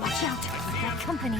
Watch out, I've got company.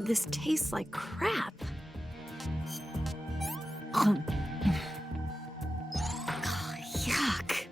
This tastes like crap. Oh, yuck.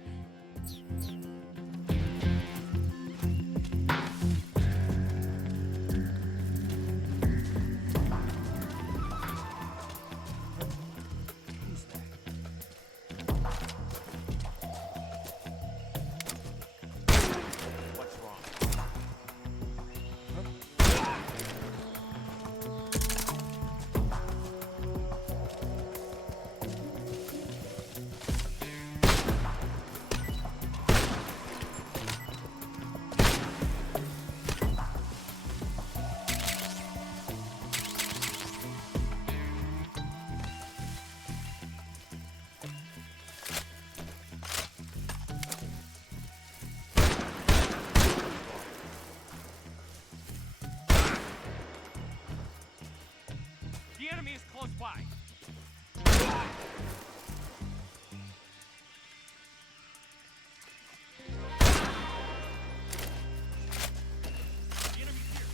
The enemy is close by. The enemy's here.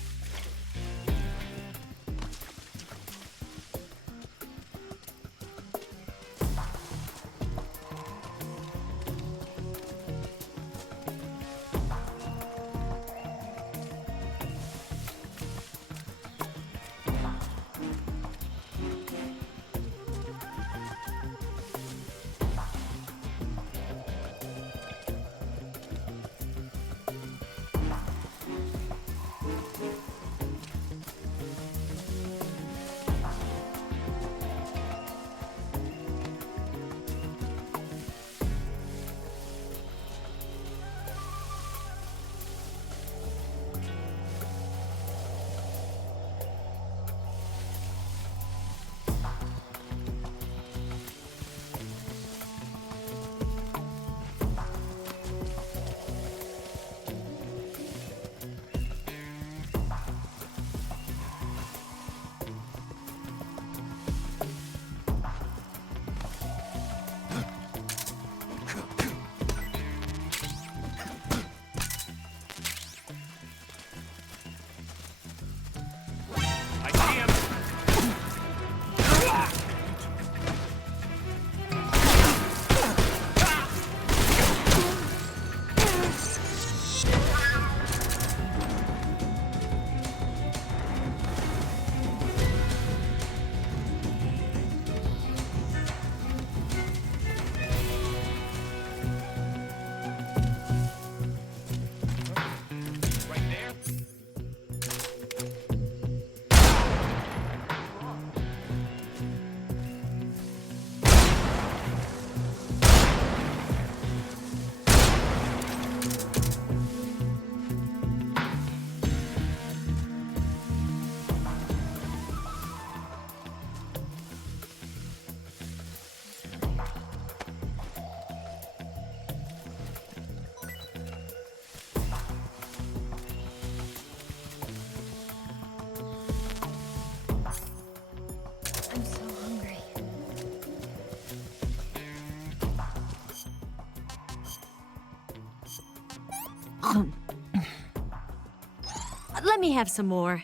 Let me have some more.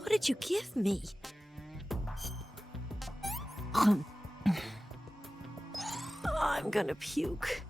What did you give me? I'm gonna puke.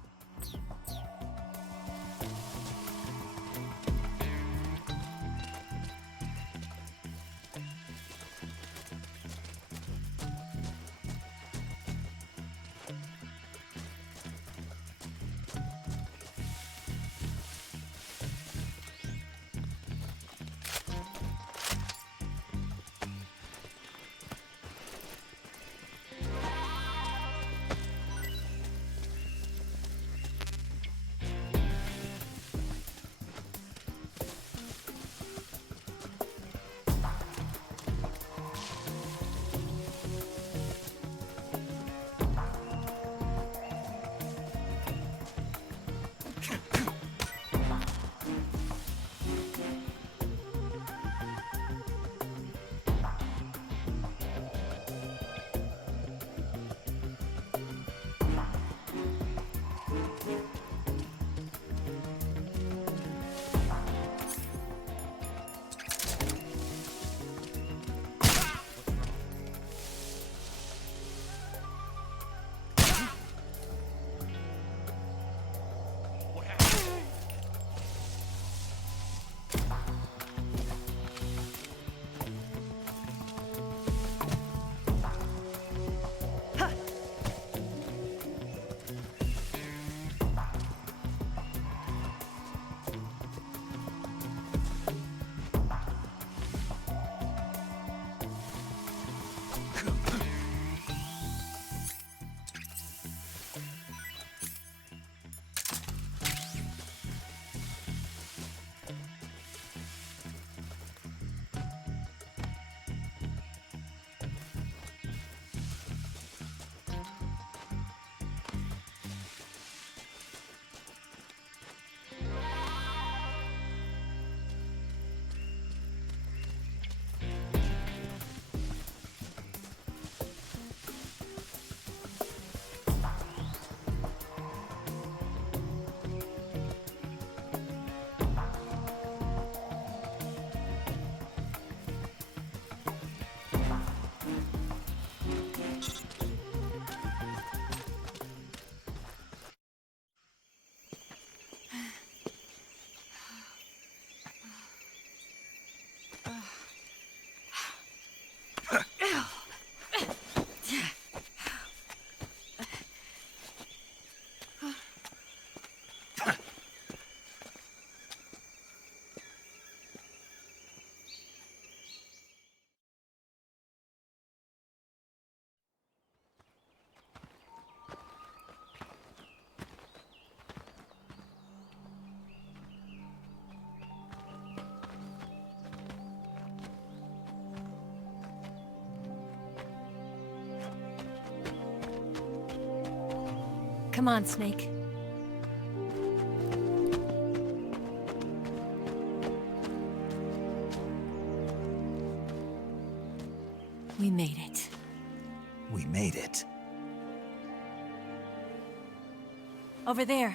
Come on, Snake. We made it. We made it. Over there.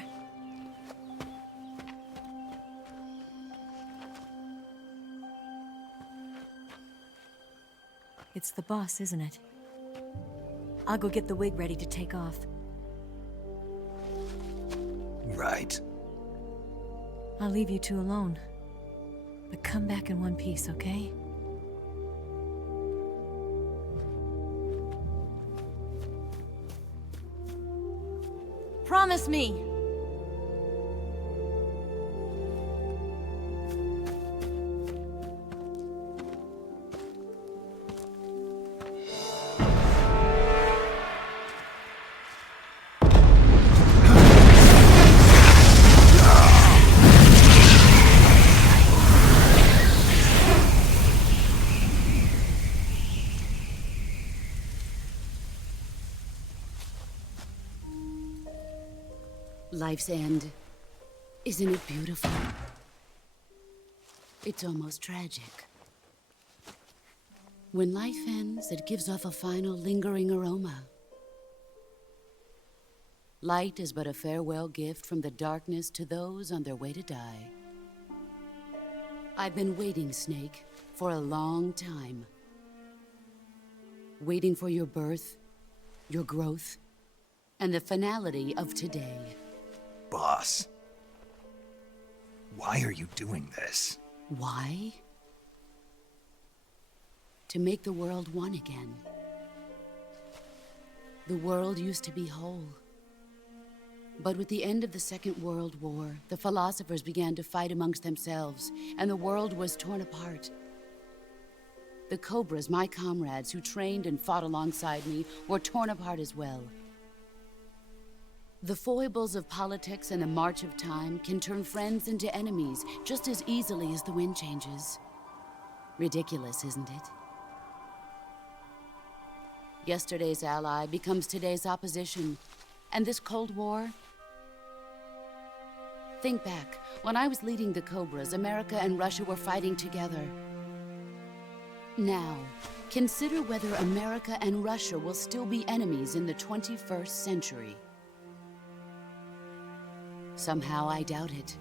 It's the boss, isn't it? I'll go get the wig ready to take off. Right. I'll leave you two alone. But come back in one piece, okay? Promise me! Life's end. Isn't it beautiful? It's almost tragic. When life ends, it gives off a final lingering aroma. Light is but a farewell gift from the darkness to those on their way to die. I've been waiting, Snake, for a long time. Waiting for your birth, your growth, and the finality of today. Boss. Why are you doing this? Why? To make the world one again. The world used to be whole. But with the end of the Second World War, the philosophers began to fight amongst themselves, and the world was torn apart. The Cobras, my comrades who trained and fought alongside me, were torn apart as well. The foibles of politics and the march of time can turn friends into enemies just as easily as the wind changes. Ridiculous, isn't it? Yesterday's ally becomes today's opposition. And this Cold War? Think back. When I was leading the Cobras, America and Russia were fighting together. Now, consider whether America and Russia will still be enemies in the 21st century. Somehow I doubt it.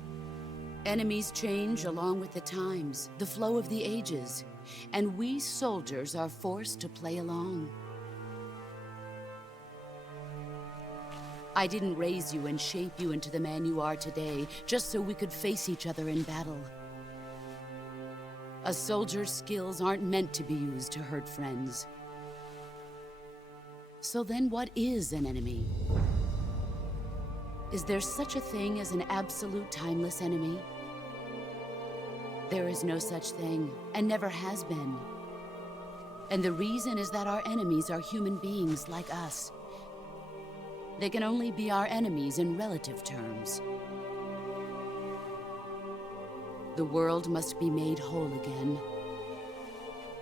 Enemies change along with the times, the flow of the ages, and we soldiers are forced to play along. I didn't raise you and shape you into the man you are today just so we could face each other in battle. A soldier's skills aren't meant to be used to hurt friends. So then what is an enemy? Is there such a thing as an absolute timeless enemy? There is no such thing, and never has been. And the reason is that our enemies are human beings like us. They can only be our enemies in relative terms. The world must be made whole again.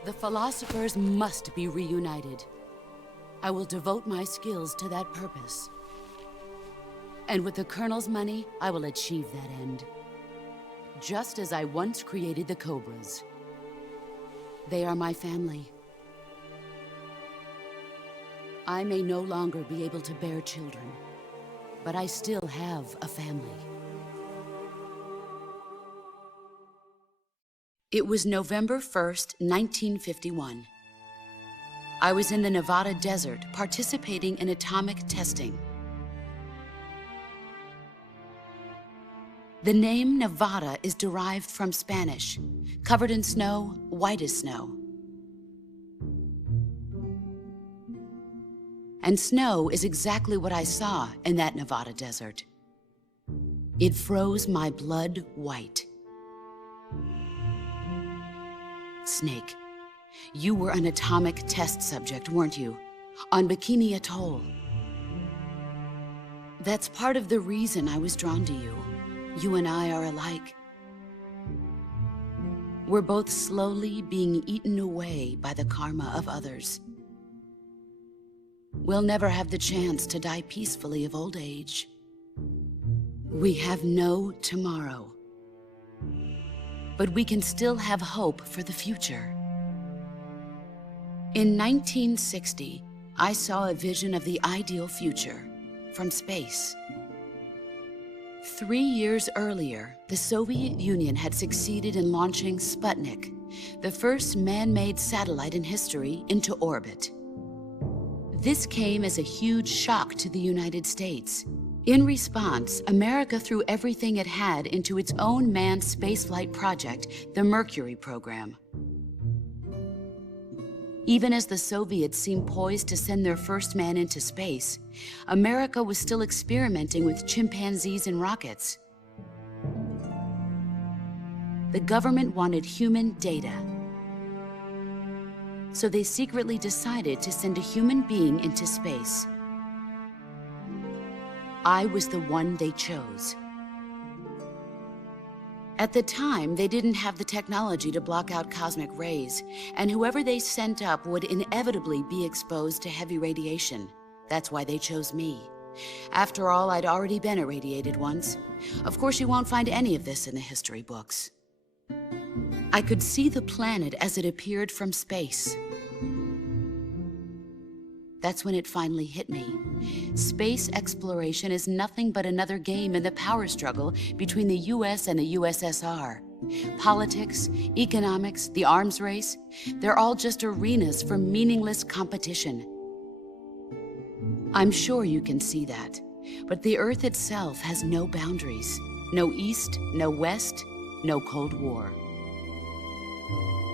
The philosophers must be reunited. I will devote my skills to that purpose. And with the Colonel's money, I will achieve that end. Just as I once created the Cobras. They are my family. I may no longer be able to bear children, but I still have a family. It was November 1st, 1951. I was in the Nevada desert participating in atomic testing. The name Nevada is derived from Spanish, covered in snow, white as snow. And snow is exactly what I saw in that Nevada desert. It froze my blood white. Snake, you were an atomic test subject, weren't you? On Bikini Atoll. That's part of the reason I was drawn to you. You and I are alike. We're both slowly being eaten away by the karma of others. we'll never have the chance to die peacefully of old age. We have no tomorrow. But we can still have hope for the future. In 1960, I saw a vision of the ideal future from space. 3 years earlier, the Soviet Union had succeeded in launching Sputnik, the first man-made satellite in history, into orbit. This came as a huge shock to the United States. In response, America threw everything it had into its own manned spaceflight project, the Mercury program. Even as the Soviets seemed poised to send their first man into space, America was still experimenting with chimpanzees and rockets. The government wanted human data. So they secretly decided to send a human being into space. I was the one they chose. At the time, they didn't have the technology to block out cosmic rays, and whoever they sent up would inevitably be exposed to heavy radiation. That's why they chose me. After all, I'd already been irradiated once. Of course, you won't find any of this in the history books. I could see the planet as it appeared from space. That's when it finally hit me. Space exploration is nothing but another game in the power struggle between the US and the USSR. Politics, economics, the arms race, they're all just arenas for meaningless competition. I'm sure you can see that, but the Earth itself has no boundaries. No East, no West, no Cold War.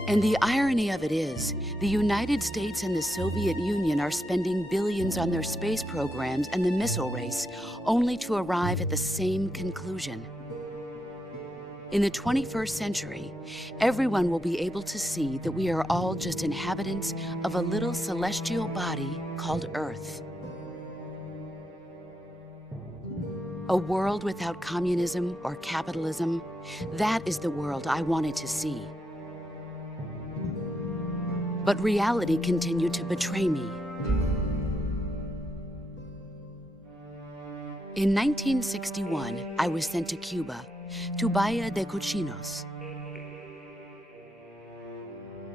And the irony of it is, the United States and the Soviet Union are spending billions on their space programs and the missile race, only to arrive at the same conclusion. In the 21st century, everyone will be able to see that we are all just inhabitants of a little celestial body called Earth. A world without communism or capitalism, that is the world I wanted to see. But reality continued to betray me. In 1961, I was sent to Cuba, to Bahia de Cochinos.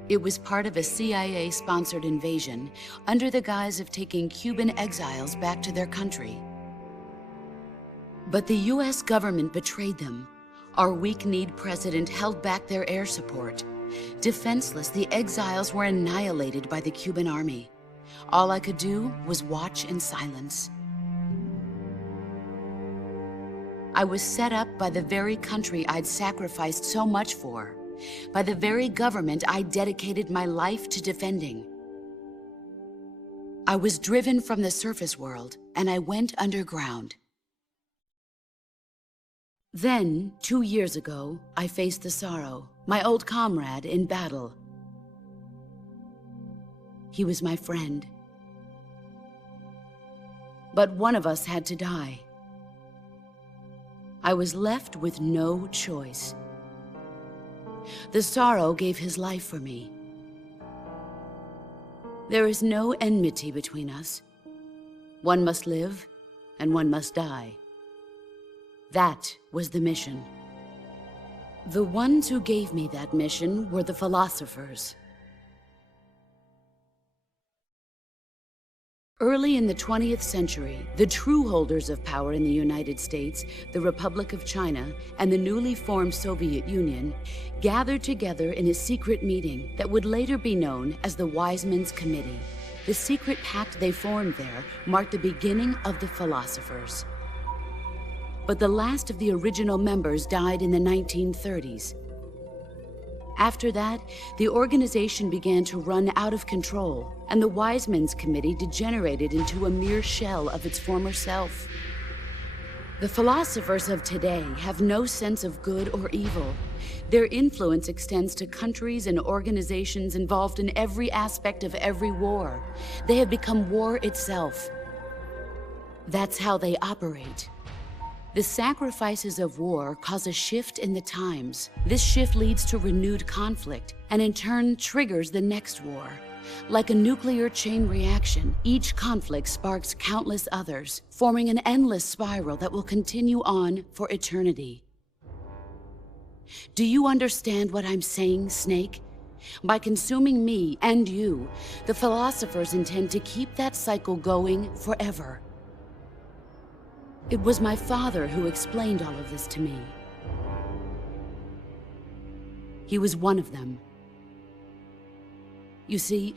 It was part of a CIA-sponsored invasion under the guise of taking Cuban exiles back to their country. But the US government betrayed them. Our weak-kneed president held back their air support. Defenseless, the exiles were annihilated by the Cuban army. All I could do was watch in silence. I was set up by the very country I'd sacrificed so much for, by the very government I dedicated my life to defending. I was driven from the surface world, and I went underground. Then, 2 years ago, I faced the sorrow, my old comrade in battle. He was my friend. But one of us had to die. I was left with no choice. The sorrow gave his life for me. There is no enmity between us. One must live, and one must die. That was the mission. The ones who gave me that mission were the philosophers. Early in the 20th century, the true holders of power in the United States, the Republic of China, and the newly formed Soviet Union gathered together in a secret meeting that would later be known as the Wise Men's Committee. The secret pact they formed there marked the beginning of the philosophers. But the last of the original members died in the 1930s. After that, the organization began to run out of control, and the Wise Men's Committee degenerated into a mere shell of its former self. The philosophers of today have no sense of good or evil. Their influence extends to countries and organizations involved in every aspect of every war. They have become war itself. That's how they operate. The sacrifices of war cause a shift in the times. This shift leads to renewed conflict, and in turn triggers the next war. Like a nuclear chain reaction, each conflict sparks countless others, forming an endless spiral that will continue on for eternity. Do you understand what I'm saying, Snake? By consuming me and you, the philosophers intend to keep that cycle going forever. It was my father who explained all of this to me. He was one of them. You see,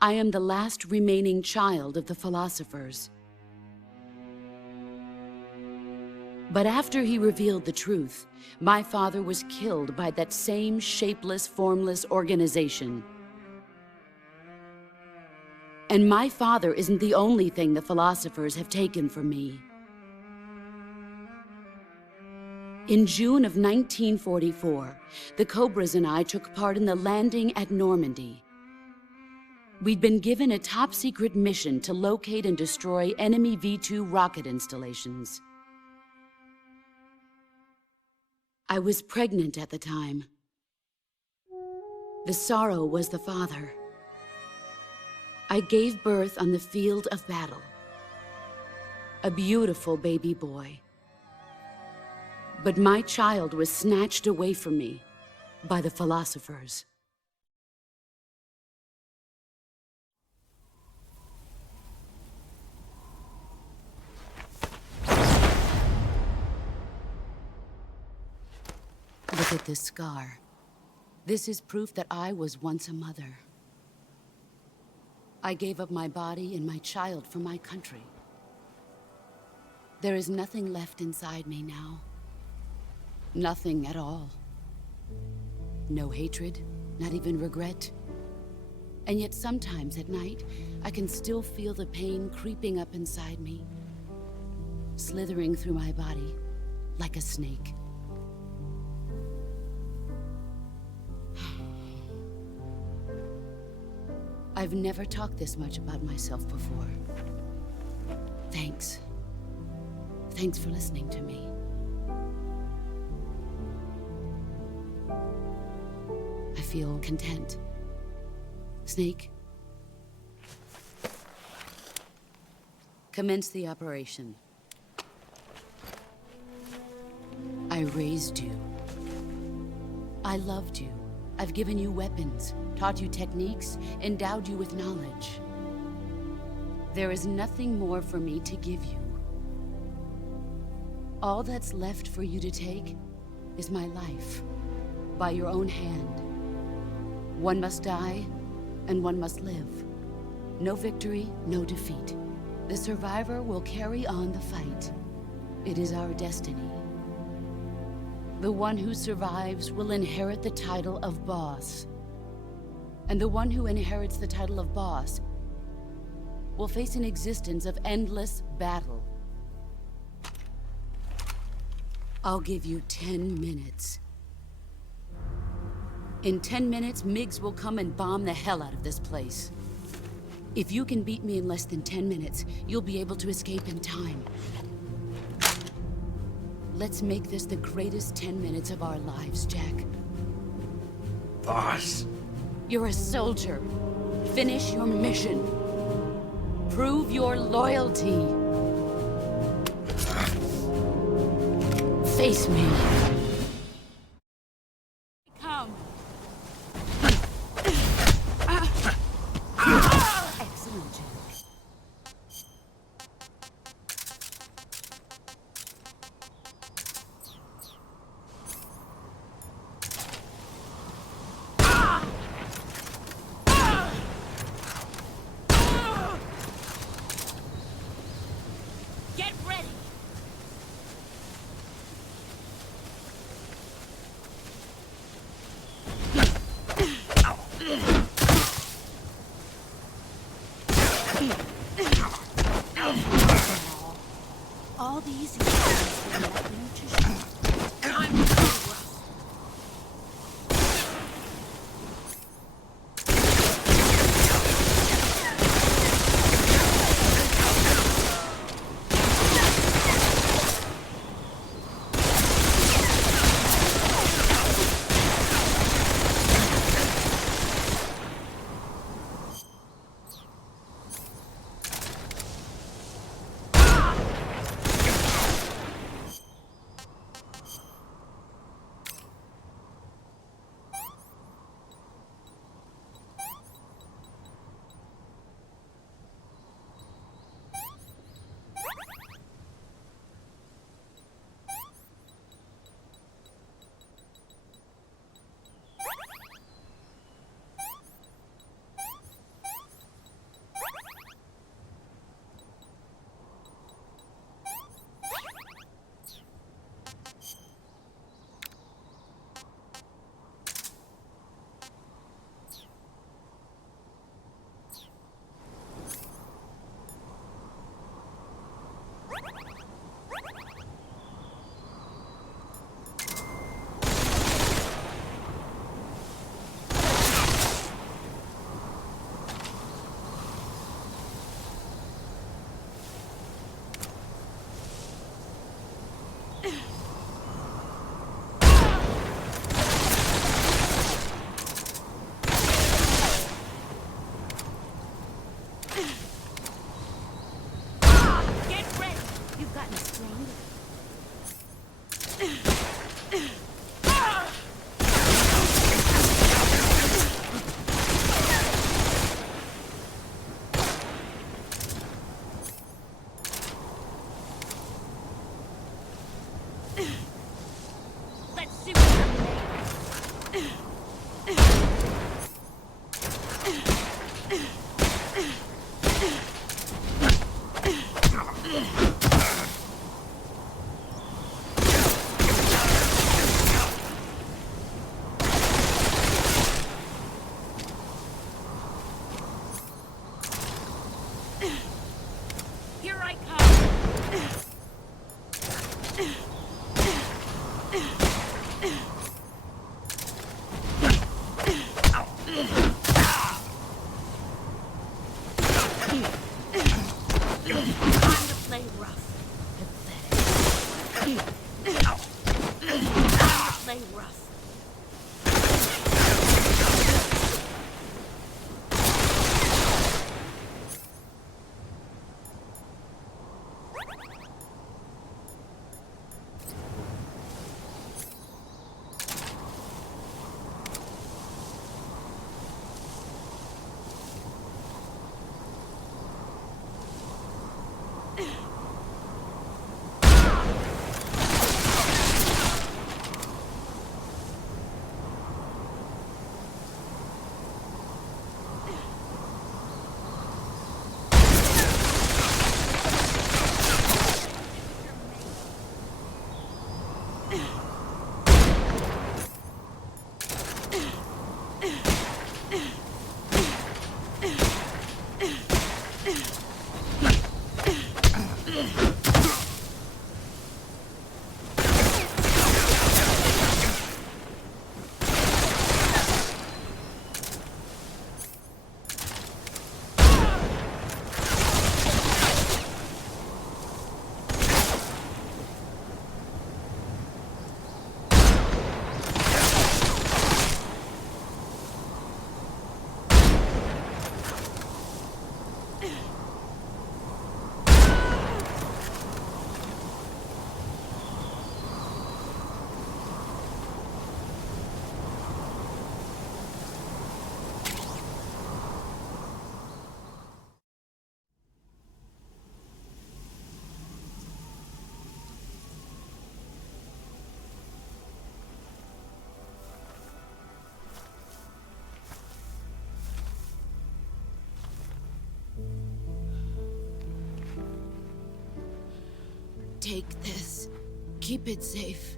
I am the last remaining child of the philosophers. But after he revealed the truth, my father was killed by that same shapeless, formless organization. And my father isn't the only thing the philosophers have taken from me. In June of 1944, the Cobras and I took part in the landing at Normandy. We'd been given a top-secret mission to locate and destroy enemy V-2 rocket installations. I was pregnant at the time. The sorrow was the father. I gave birth on the field of battle. A beautiful baby boy. But my child was snatched away from me by the philosophers. Look at this scar. This is proof that I was once a mother. I gave up my body and my child for my country. There is nothing left inside me now. Nothing at all. No hatred, not even regret. And yet sometimes at night, I can still feel the pain creeping up inside me, slithering through my body like a snake. I've never talked this much about myself before. Thanks. Thanks for listening to me. I feel content. Snake? Commence the operation. I raised you. I loved you. I've given you weapons, taught you techniques, endowed you with knowledge. There is nothing more for me to give you. All that's left for you to take is my life, by your own hand. One must die, and one must live. No victory, no defeat. The survivor will carry on the fight. It is our destiny. The one who survives will inherit the title of boss. And the one who inherits the title of boss will face an existence of endless battle. I'll give you 10 minutes. In 10 minutes, MiGs will come and bomb the hell out of this place. If you can beat me in less than 10 minutes, you'll be able to escape in time. Let's make this the greatest 10 minutes of our lives, Jack. Boss. You're a soldier. Finish your mission. Prove your loyalty. Face me. Come. Excellent, Jack. Get ready! All these years were nothing to show. Time to go. Time to play rough. Pathetic. Time to play rough. Take this. Keep it safe.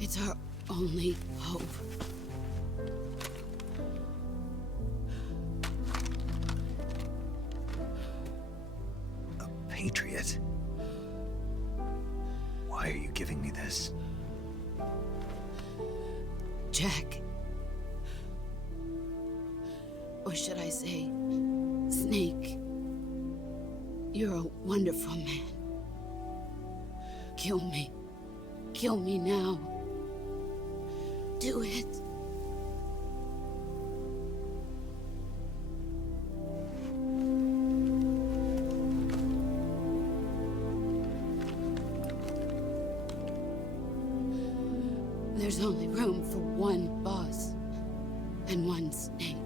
It's our only hope. A patriot? Why are you giving me this? Jack. Or should I say, Snake. You're a wonderful man. Kill me. Kill me now. Do it. There's only room for one boss and one snake.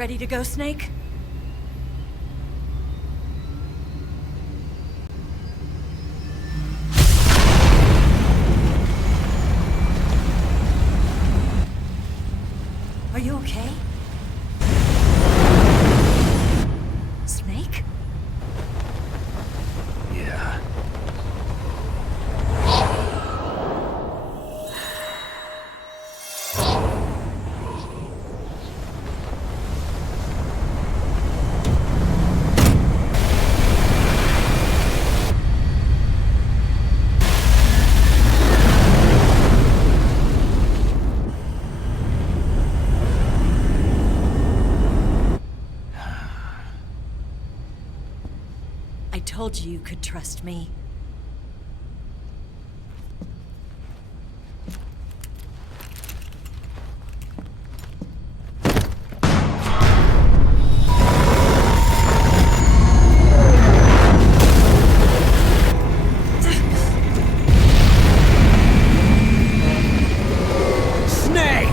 Ready to go, Snake? Are you okay? Snake? Yeah. I told you you could trust me. Snake!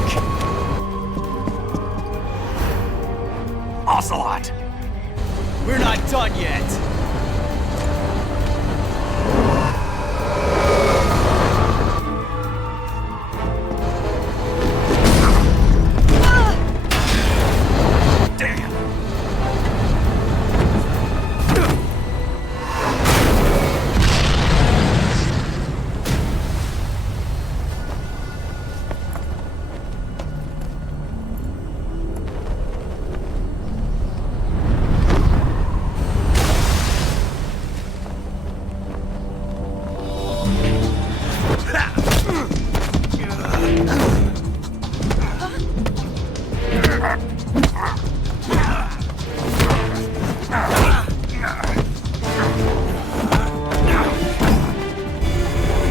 Ocelot! We're not done yet! Damn!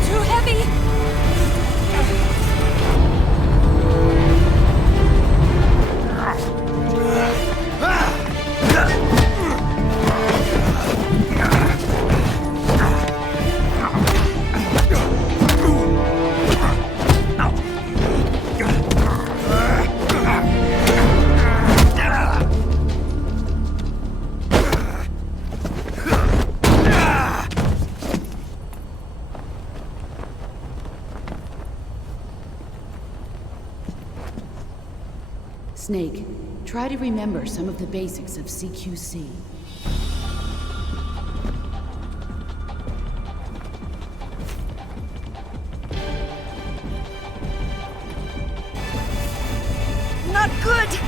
Too heavy! Snake, try to remember some of the basics of CQC. Not good!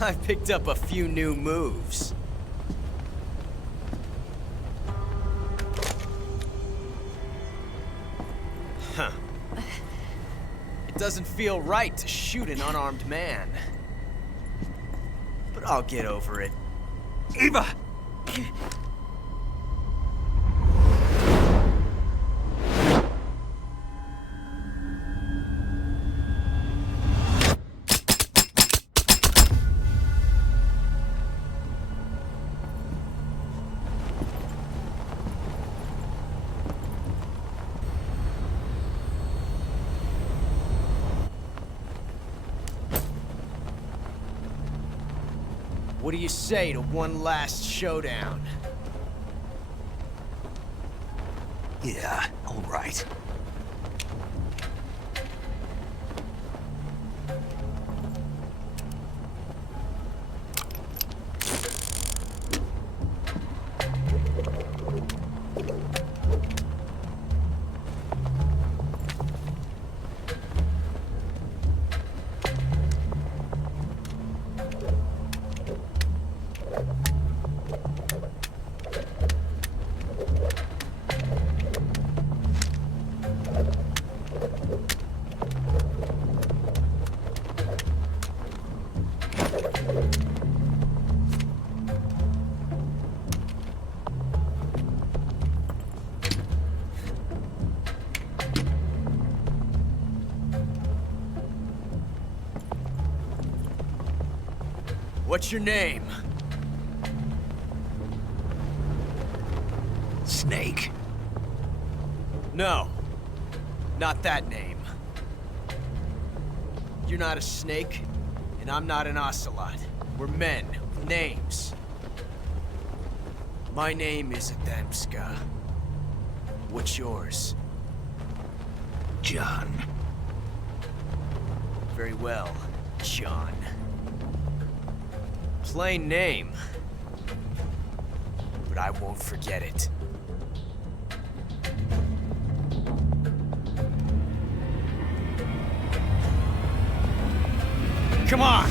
I picked up a few new moves. Huh. It doesn't feel right to shoot an unarmed man. But I'll get over it. Eva! What do you say to one last showdown? Yeah, all right. What's your name? Snake. No. Not that name. You're not a snake, and I'm not an ocelot. We're men with names. My name is Adamska. What's yours? John. Very well, John. Plain name. But I won't forget it. Come on!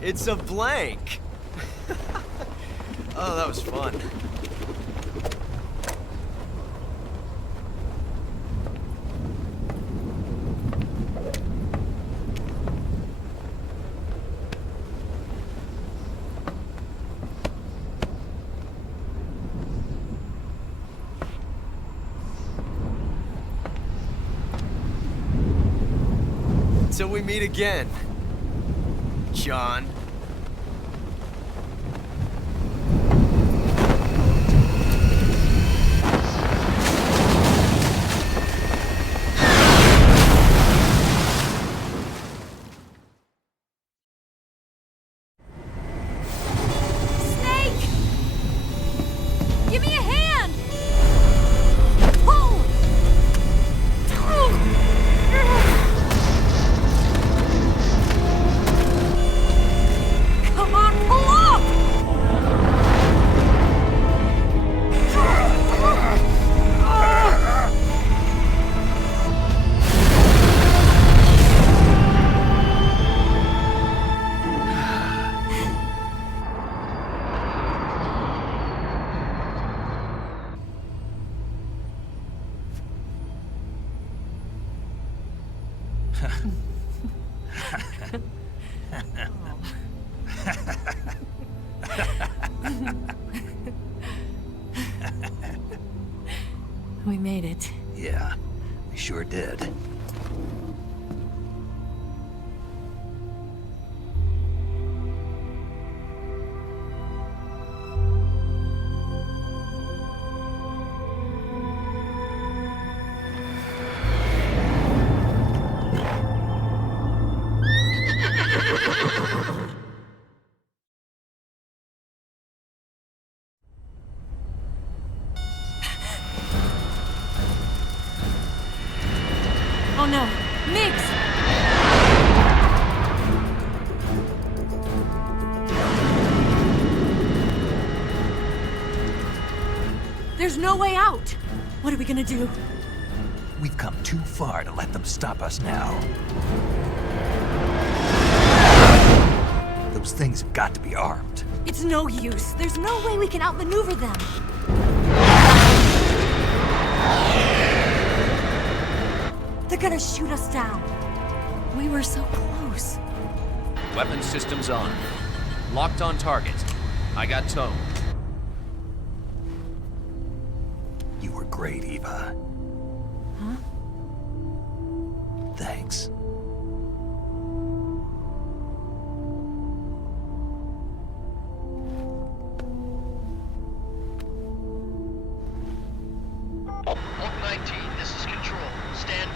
It's a blank. Oh, that was fun. Till we meet again, John. Snake! Give me a hand! Pull! Come on, pull up! We made it. Yeah, we sure did. Oh no, Mix! There's no way out! What are we gonna do? We've come too far to let them stop us now. Those things have got to be armed. It's no use. There's no way we can outmaneuver them. They're gonna shoot us down. We were so close. Weapon systems on. Locked on target. I got towed. You were great, Eva. Huh? Thanks. Oak 19, this is Control. Stand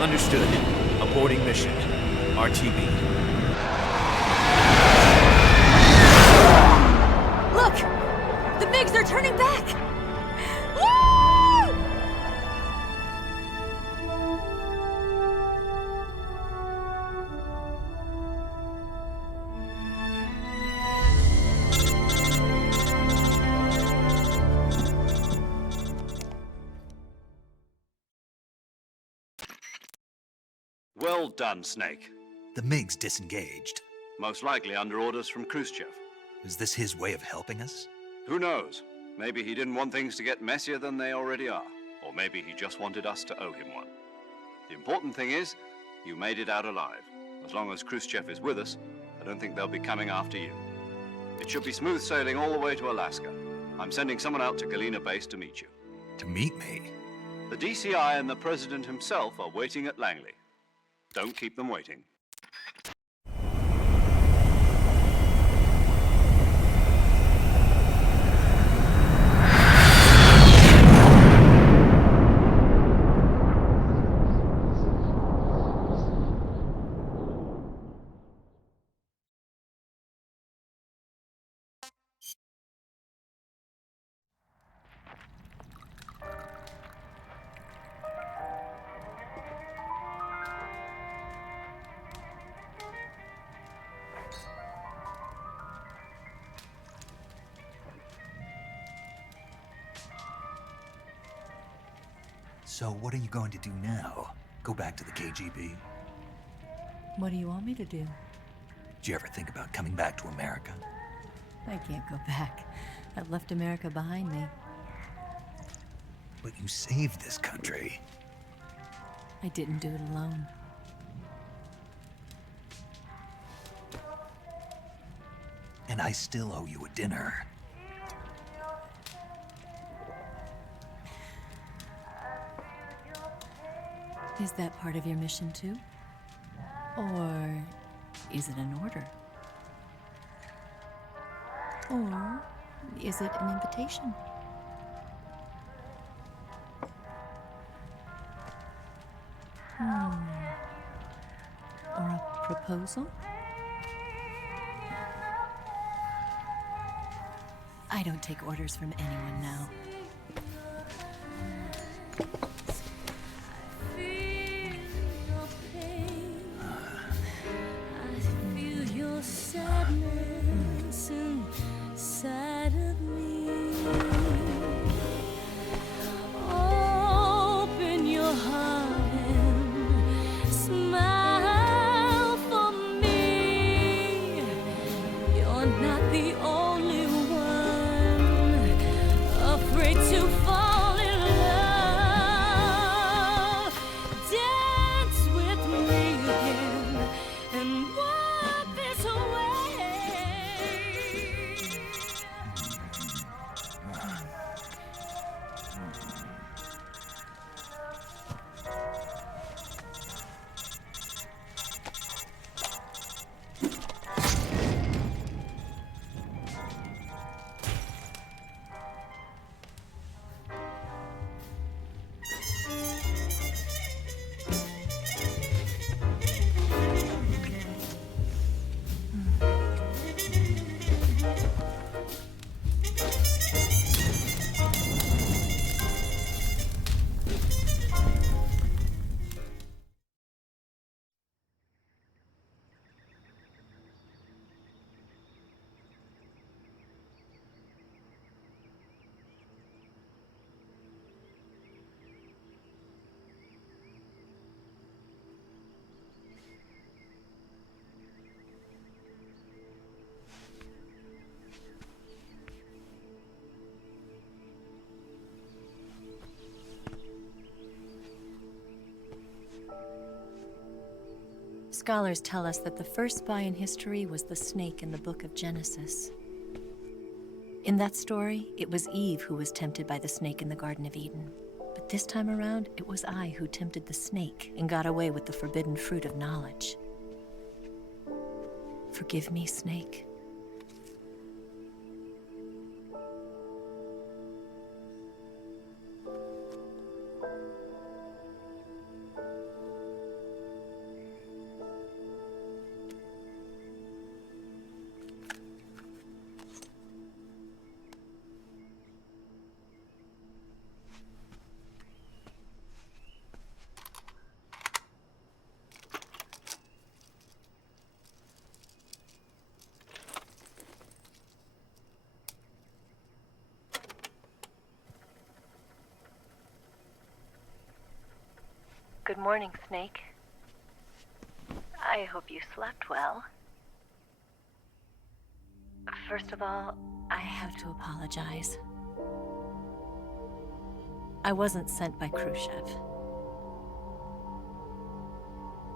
Understood. Aborting mission. RTB. Look! The MiGs are turning back! Woo! Well done, Snake. The MiGs disengaged. Most likely under orders from Khrushchev. Is this his way of helping us? Who knows? Maybe he didn't want things to get messier than they already are. Or maybe he just wanted us to owe him one. The important thing is, you made it out alive. As long as Khrushchev is with us, I don't think they'll be coming after you. It should be smooth sailing all the way to Alaska. I'm sending someone out to Galena Base to meet you. To meet me? The DCI and the President himself are waiting at Langley. Don't keep them waiting. So what are you going to do now? Go back to the KGB? What do you want me to do? Did you ever think about coming back to America? I can't go back. I've left America behind me. But you saved this country. I didn't do it alone. And I still owe you a dinner. Is that part of your mission too? Or is it an order? Or is it an invitation? Or a proposal? I don't take orders from anyone now. Scholars tell us that the first spy in history was the snake in the book of Genesis. In that story, it was Eve who was tempted by the snake in the Garden of Eden. But this time around, it was I who tempted the snake and got away with the forbidden fruit of knowledge. Forgive me, snake. Good morning, Snake. I hope you slept well. First of all, I have to apologize. I wasn't sent by Khrushchev.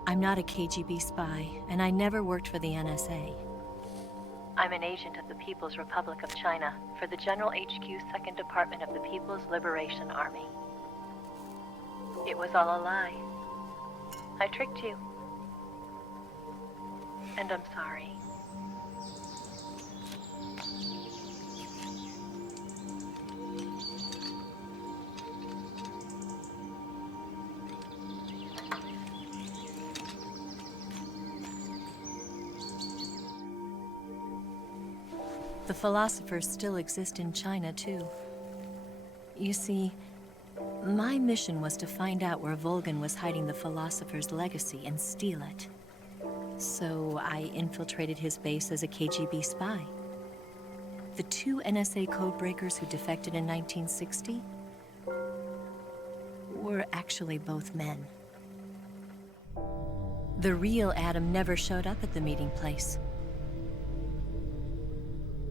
I'm not a KGB spy, and I never worked for the NSA. I'm an agent of the People's Republic of China for the General HQ 2nd Department of the People's Liberation Army. It was all a lie. I tricked you. And I'm sorry. The philosophers still exist in China, too. You see, my mission was to find out where Volgin was hiding the philosopher's legacy and steal it. So I infiltrated his base as a KGB spy. The 2 NSA codebreakers who defected in 1960 were actually both men. The real Adam never showed up at the meeting place,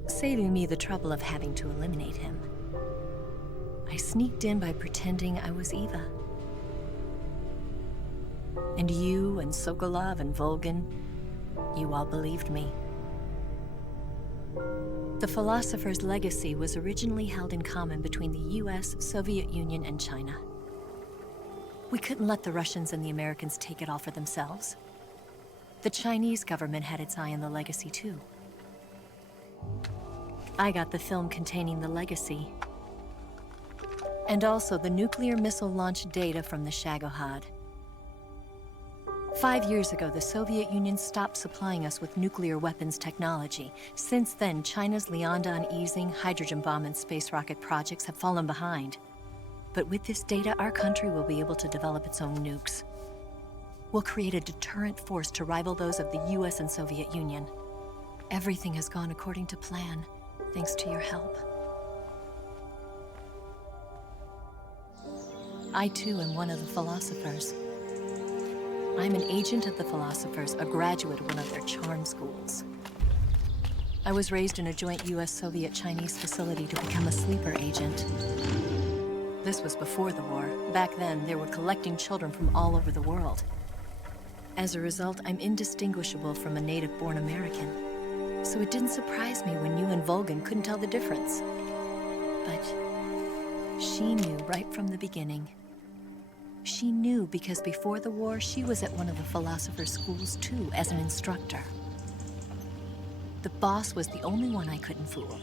saving me the trouble of having to eliminate him. I sneaked in by pretending I was Eva. And you and Sokolov and Volgin, you all believed me. The philosopher's legacy was originally held in common between the US, Soviet Union, and China. We couldn't let the Russians and the Americans take it all for themselves. The Chinese government had its eye on the legacy, too. I got the film containing the legacy, and also the nuclear missile launch data from the Shagohod. 5 years ago, the Soviet Union stopped supplying us with nuclear weapons technology. Since then, China's Liaodong easing, hydrogen bomb, and space rocket projects have fallen behind. But with this data, our country will be able to develop its own nukes. We'll create a deterrent force to rival those of the US and Soviet Union. Everything has gone according to plan, thanks to your help. I, too, am one of the philosophers. I'm an agent of the philosophers, a graduate of one of their charm schools. I was raised in a joint US-Soviet-Chinese facility to become a sleeper agent. This was before the war. Back then, they were collecting children from all over the world. As a result, I'm indistinguishable from a native-born American. So it didn't surprise me when you and Volgin couldn't tell the difference. But she knew right from the beginning. She knew because before the war, she was at one of the philosopher's schools too, as an instructor. The boss was the only one I couldn't fool.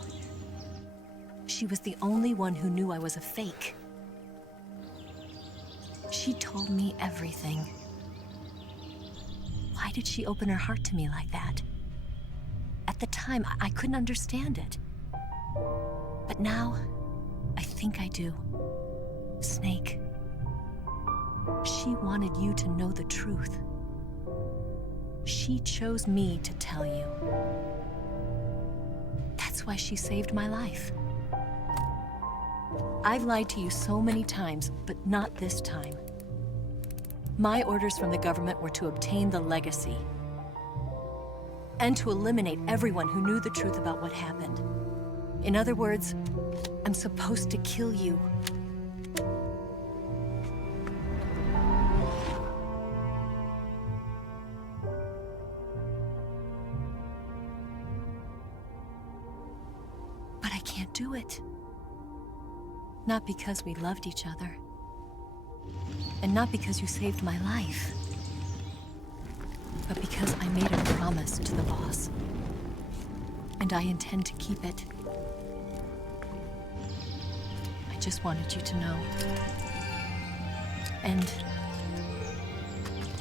She was the only one who knew I was a fake. She told me everything. Why did she open her heart to me like that? At the time, I couldn't understand it. But now, I think I do. Snake. She wanted you to know the truth. She chose me to tell you. That's why she saved my life. I've lied to you so many times, but not this time. My orders from the government were to obtain the legacy and to eliminate everyone who knew the truth about what happened. In other words, I'm supposed to kill you. But I can't do it. Not because we loved each other. And not because you saved my life. But because I made a promise to the boss. And I intend to keep it. I just wanted you to know. And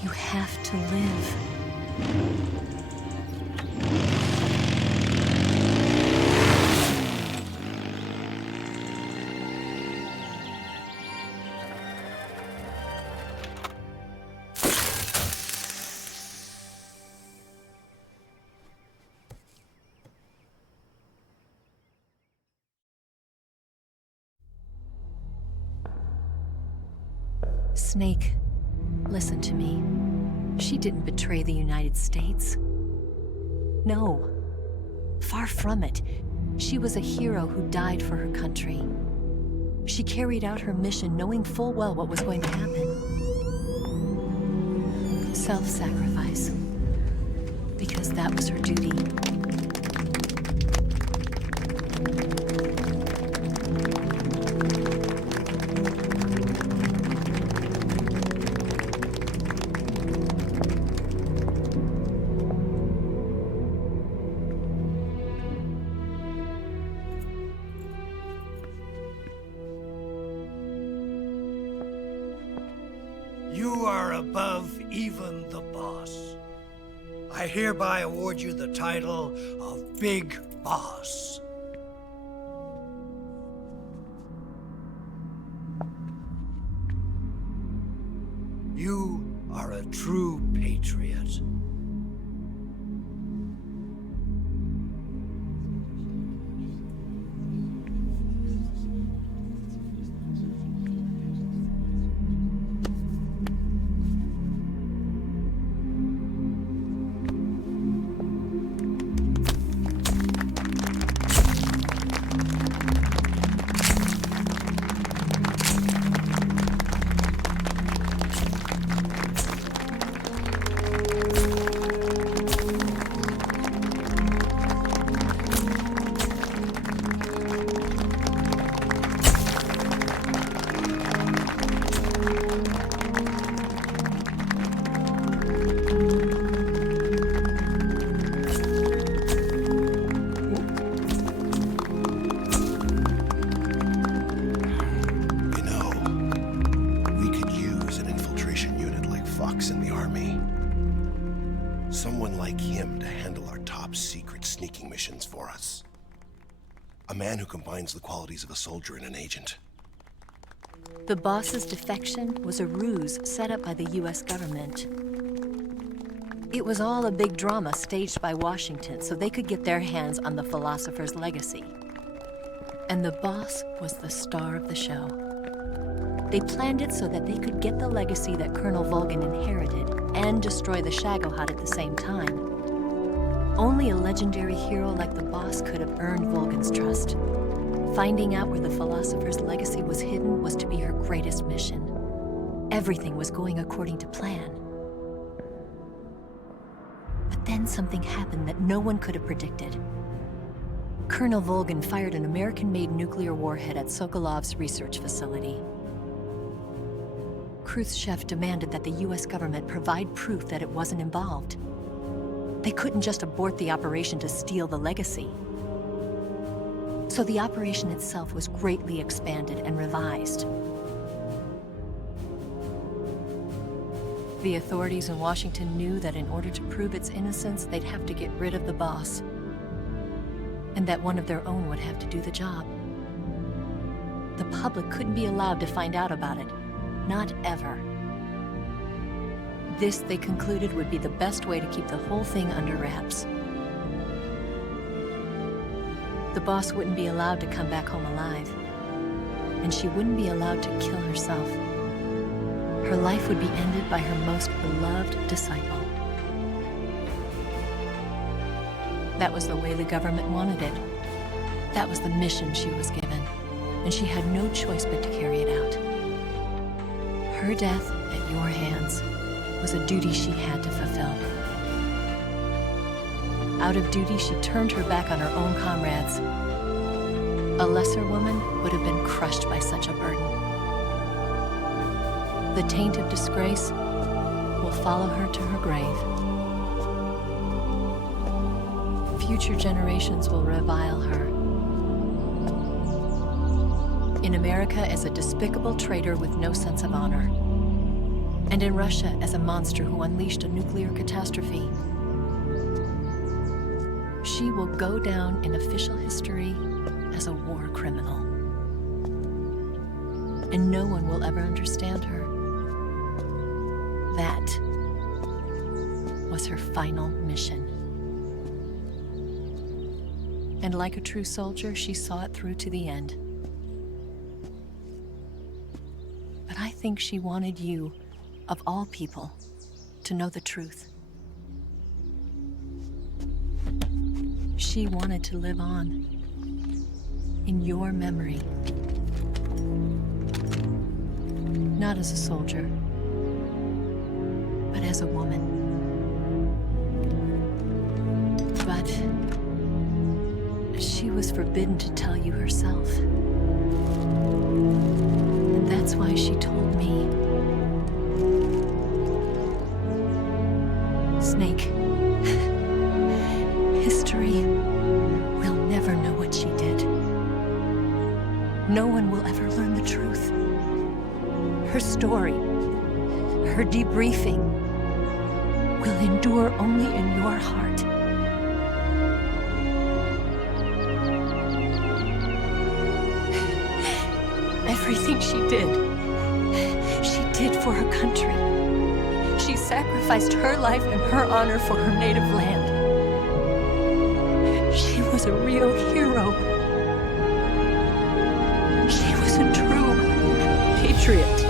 you have to live. Snake, Listen to me. She didn't betray the United States. No. Far from it. She was a hero who died for her country. She carried out her mission knowing full well what was going to happen. Self-sacrifice. Because that was her duty. You are above even the boss. I hereby award you the title of Big Boss. You are a true patriot. Someone like him to handle our top secret sneaking missions for us. A man who combines the qualities of a soldier and an agent. The boss's defection was a ruse set up by the US government. It was all a big drama staged by Washington so they could get their hands on the philosopher's legacy. And the boss was the star of the show. They planned it so that they could get the legacy that Colonel Volgin inherited and destroy the Shagohod at the same time. Only a legendary hero like the boss could have earned Volgin's trust. Finding out where the philosopher's legacy was hidden was to be her greatest mission. Everything was going according to plan. But then something happened that no one could have predicted. Colonel Volgin fired an American-made nuclear warhead at Sokolov's research facility. Khrushchev demanded that the US government provide proof that it wasn't involved. They couldn't just abort the operation to steal the legacy. So the operation itself was greatly expanded and revised. The authorities in Washington knew that in order to prove its innocence, they'd have to get rid of the boss, and that one of their own would have to do the job. The public couldn't be allowed to find out about it. Not ever. This, they concluded, would be the best way to keep the whole thing under wraps. The boss wouldn't be allowed to come back home alive, and she wouldn't be allowed to kill herself. Her life would be ended by her most beloved disciple. That was the way the government wanted it. That was the mission she was given, and she had no choice but to carry it out. Her death at your hands was a duty she had to fulfill. Out of duty, she turned her back on her own comrades. A lesser woman would have been crushed by such a burden. The taint of disgrace will follow her to her grave. Future generations will revile her. In America as a despicable traitor with no sense of honor. And in Russia as a monster who unleashed a nuclear catastrophe. She will go down in official history as a war criminal. And no one will ever understand her. That was her final mission. And like a true soldier, she saw it through to the end. But I think she wanted you, of all people, to know the truth. She wanted to live on, in your memory. Not as a soldier, but as a woman. But she was forbidden to tell you herself. And that's why she told me. Snake, history will never know what she did. No one will ever learn the truth. Her story, her debriefing, will endure only in your heart. Everything she did for her country. She sacrificed her life and her honor for her native land. She was a real hero. She was a true patriot.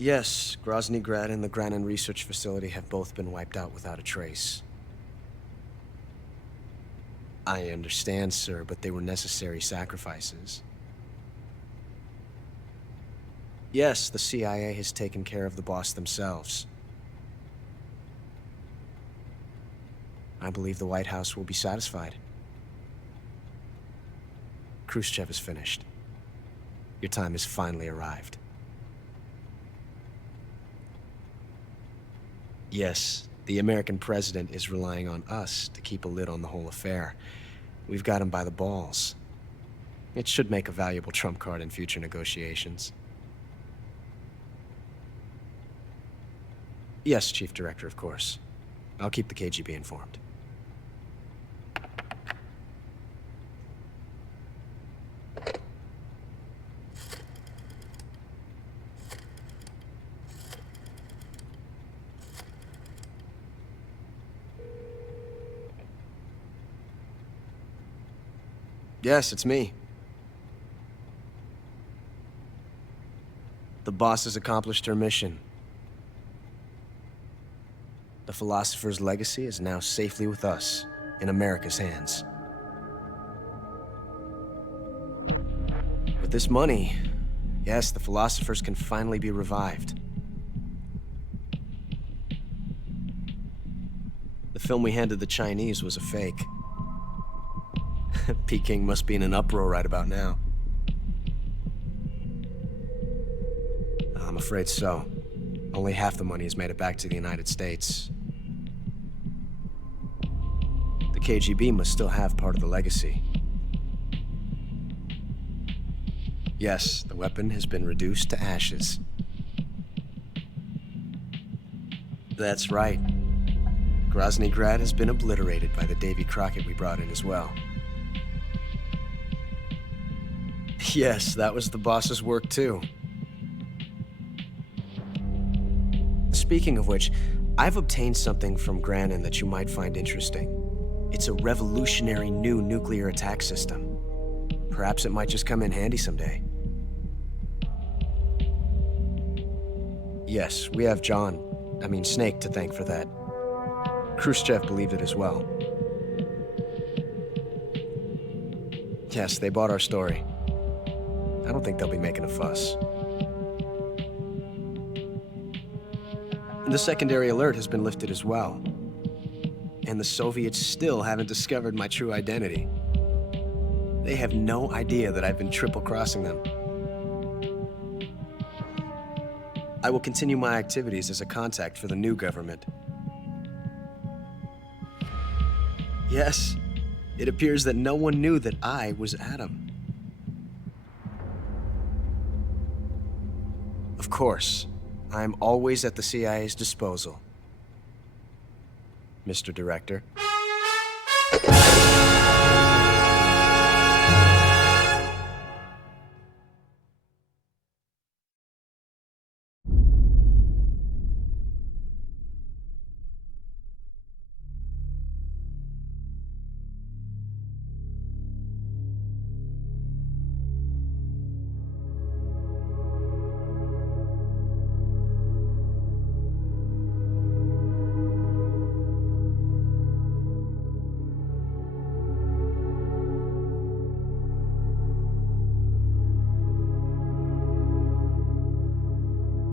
Yes, Grozny Grad and the Granin Research Facility have both been wiped out without a trace. I understand, sir, but they were necessary sacrifices. Yes, the CIA has taken care of the boss themselves. I believe the White House will be satisfied. Khrushchev is finished. Your time has finally arrived. Yes, the American president is relying on us to keep a lid on the whole affair. We've got him by the balls. It should make a valuable trump card in future negotiations. Yes, Chief Director, of course. I'll keep the KGB informed. Yes, it's me. The boss has accomplished her mission. The philosopher's legacy is now safely with us, in America's hands. With this money, yes, the philosophers can finally be revived. The film we handed the Chinese was a fake. Peking must be in an uproar right about now. I'm afraid so. Only half the money has made it back to the United States. The KGB must still have part of the legacy. Yes, the weapon has been reduced to ashes. That's right. Grozny Grad has been obliterated by the Davy Crockett we brought in as well. Yes, that was the boss's work too. Speaking of which, I've obtained something from Granin that you might find interesting. It's a revolutionary new nuclear attack system. Perhaps it might just come in handy someday. Yes, we have Snake to thank for that. Khrushchev believed it as well. Yes, they bought our story. I don't think they'll be making a fuss. And the secondary alert has been lifted as well. And the Soviets still haven't discovered my true identity. They have no idea that I've been triple-crossing them. I will continue my activities as a contact for the new government. Yes, it appears that no one knew that I was Adam. Of course, I am always at the CIA's disposal, Mr. Director.